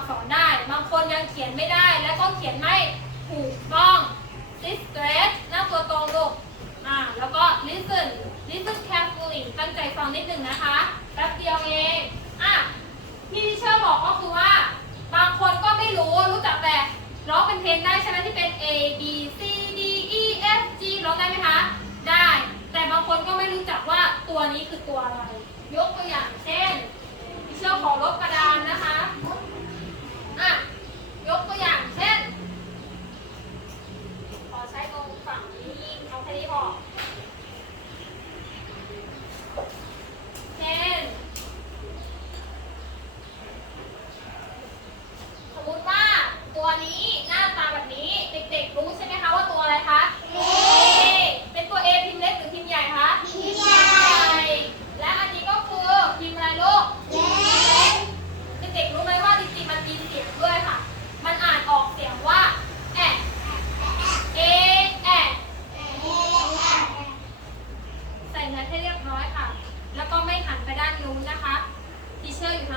อักษรได้ บางคนยังเขียนไม่ได้ และก็เขียนไม่ถูกต้อง distress หน้าตัวตรงลูกอ่าแล้วก็ listen listen carefully ตั้งใจฟังนิดหนึ่งนะคะแป๊บเดียวเองอะพี่ที่เชื่อบอกก็คือว่า บางคนก็ไม่รู้รู้จักแต่ร้องเป็นเพลงได้ใช่ไหมที่เป็น A B C D E F G ร้องได้ไหมคะ ได้ แต่บางคนก็ไม่รู้จักว่าตัวนี้คือตัวอะไร ยกตัวอย่างเช่นพี่เชื่อขอลบกระดานนะคะ 有กตั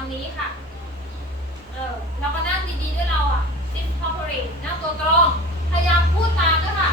งนี้ค่ะ เออเราก็นั่งดีๆด้วยเราอะซินคอร์อเรทนั่งตัวตรง พยายามพูดตามด้วยค่ะ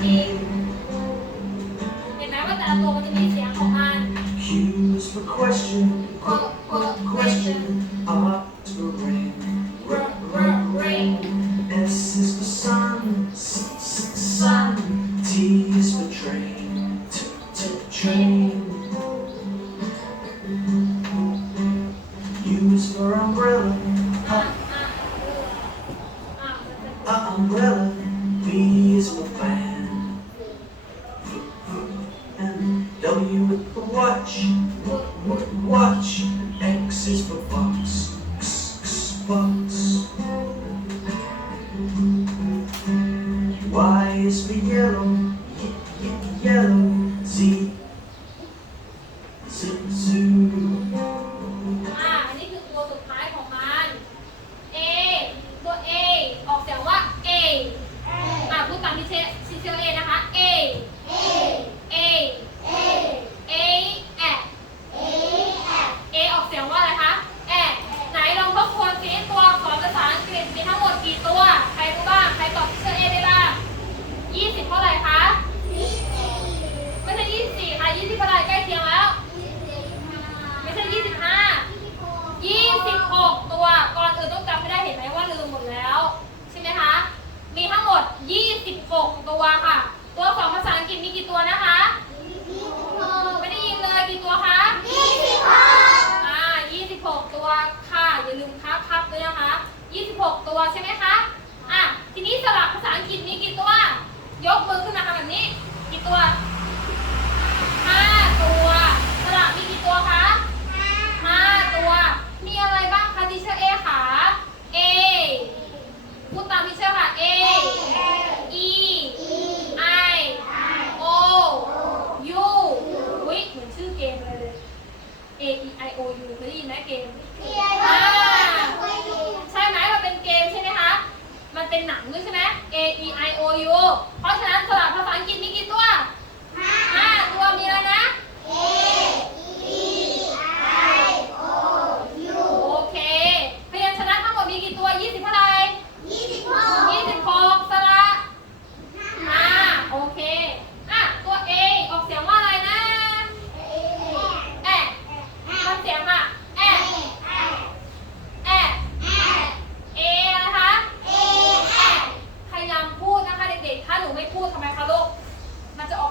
เห็นไหมว่าแต่ละตัวมันจะมีเสียงออกมา Cues for question question Octarine r- r- ring. S is for sun s- s- sun. T is for train t- t- train. U is for umbrella. Uh, umbrella. se ตัวใช่ไหมคะอะทีนี้สระภาษาอังกฤษมีกี่ตัว ยกมือขึ้นมาค่ะแบบนี้ กี่ตัว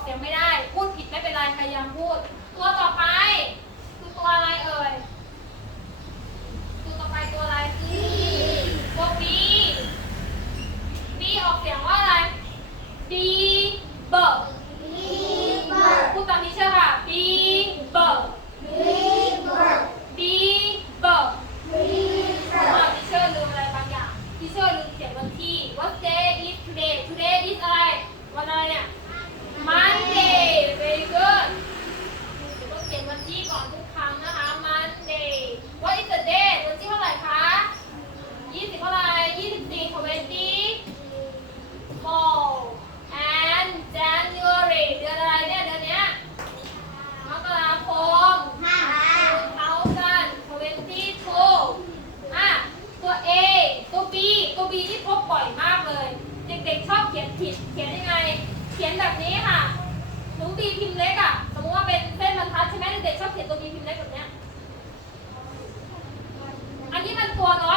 สียงไม่ได้ พูดผิดไม่เป็นไรพยายามพูด ตัวต่อไป คือตัวอะไรเอ่ย ตัวต่อไปตัวอะไรคือตัว B B ออกเสียงว่าอะไร D กัน22อะตัว A ตัว B ตัว B ที่พบบ่อยมากเลย เด็กๆชอบเขียนผิด เขียนยังไง เขียนแบบนี้ค่ะหนู B พิมพ์เล็กอะสมมติว่าเป็นเส้นบรรทัดใช่ไหมเด็กๆชอบเขียนตัวบีพิมพ์เล็กแบบเนี้ย อันนี้มันตัวน้อย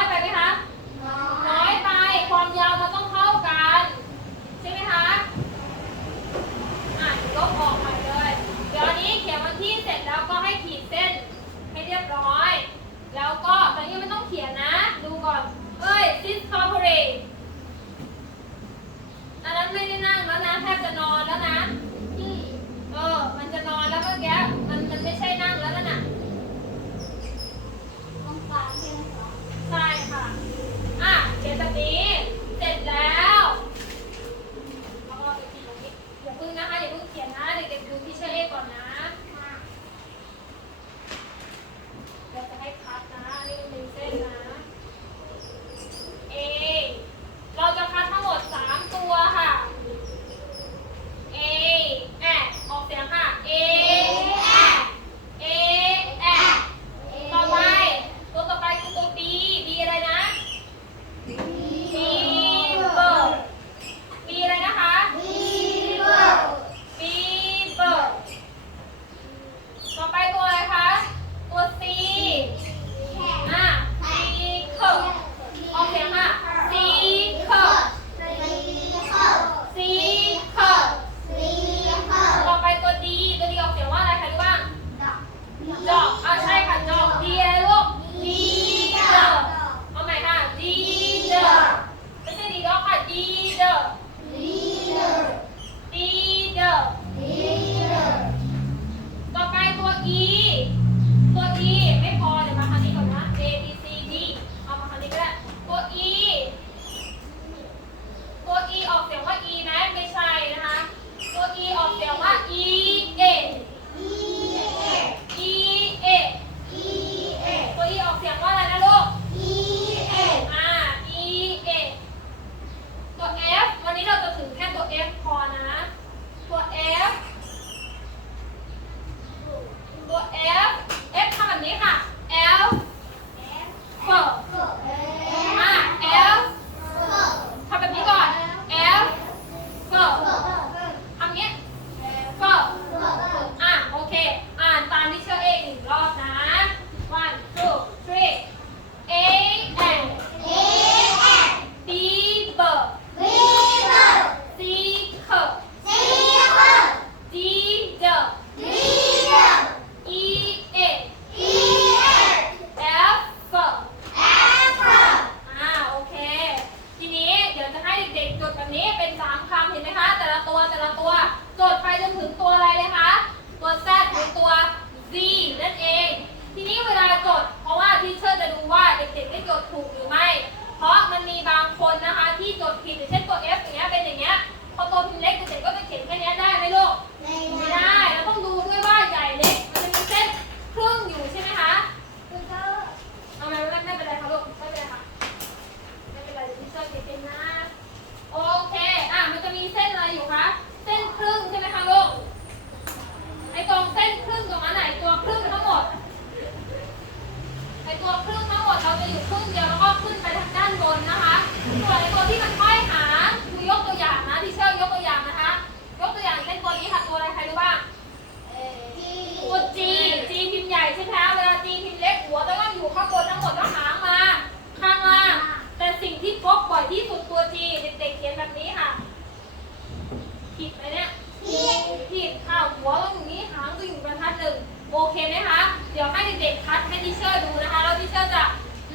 เคไหมคะ เดี๋ยวให้เด็กๆคัดให้ทีเชอร์ดูนะคะ แล้วทีเชอร์จะ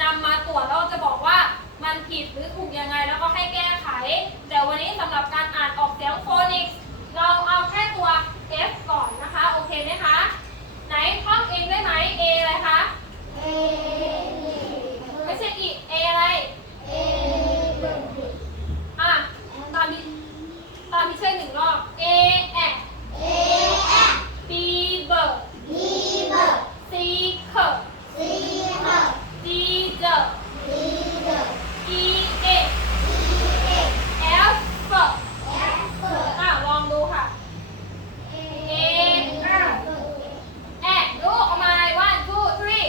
นำมาตรวจแล้วจะบอกว่ามันผิดหรือถูกยังไง แล้วก็ให้แก้ไข แต่วันนี้สำหรับการอ่านออกเสียงโฟนิกส์เราเอาแค่ตัว F ก่อนนะคะ โอเคไหมคะ ไหนท่องเองได้ไหม A อะไรคะไม่ใช่อี A อะไรอะตามที่ตามที่เช่วยหนึ่งรอบ A แอ B เบอร์ C เคอร์ D เดอร์ E เอ F เฟอร์อะลองดูค่ะ A แอลูกเอามา one two three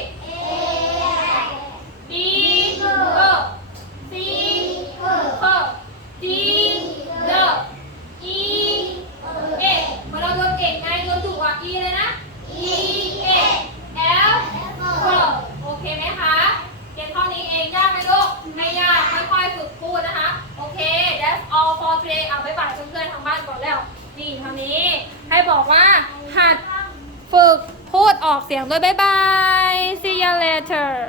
B เบอร์ C เคอร์ D เดอร์ E เอเมื่อเราโดนเก่งไงโดนถูกอะ E เลยนะ E A F เออโอเคไหมคะเรียนเท่านี้เองยากไหมลูก ไม่ยาก ค่อยๆฝึกพูดนะคะ โอเค that's all for today เอาไปบ่ายเพื่อนๆทางบ้านก่อนแล้ว นี่เท่านี้ ให้บอกว่า หัดฝึกพูดออก เสียงด้วยบ๊ายบาย see you later